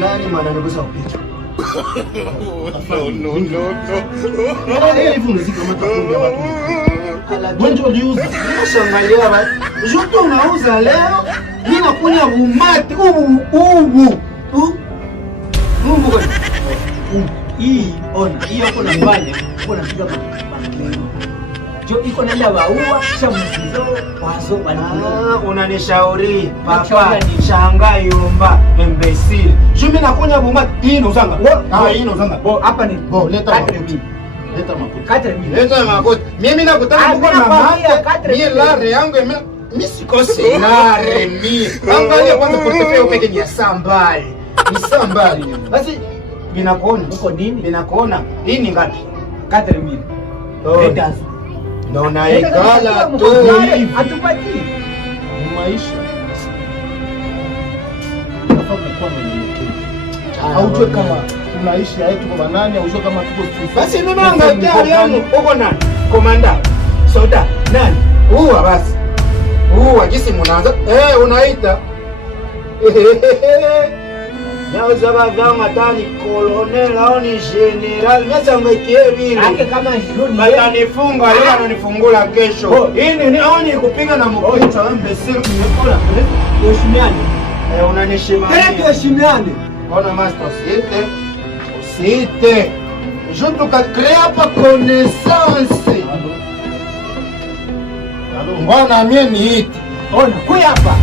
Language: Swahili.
nani maneno kwa sababu? No. Hivi unazika matakumbi ya watu. Wewe uliuza. Unashangalia basi. Joto unauza leo, mimi nakunya umati ubu. Mungu kwa. Hii ona, hii hapo na mbanya, uko napiga maneno. Jo iko naenda waua kisha mzizo wazo walikuwa. Unanishauri papa shanga yomba imbecile. Mimi nakunya umati hii nozanga. Hii nozanga. Hapa ni leta makuti. Leta makuti. Leta makuti. Mimi nakutaka kwa mama. Mimi lare yangu mimi sikose lare mimi. Angalia kwanza portfolio peke ni sambali. Ni sambali. Basi ninakuona. Uko nini? Ninakuona. Hii ni ngapi? 4000. Leta. Naona ikala tu hivi. Atupati. Maisha. Unafaa kuwa mnyenyekevu. Haujue kama tunaishi yetu kwa nani, haujue kama tuko street. Basi mimi angalia leo uko nani? Komanda. Soda. Nani? Huwa basi. Huwa jinsi mnaanza. Unaita. Nyao zaba vanga tani colonel au ni general. Mesa ngaikie vile. Ake kama jioni. Bata nifunga leo ananifungula kesho. Hii ni au ni kupiga na mkono cha mbesi nimekula. Heshimiane. Unanishimania. Kile heshimiane. Ona master usite. Je dois créer pas connaissance. Mbona mimi ni hiti? Ona, kuya hapa.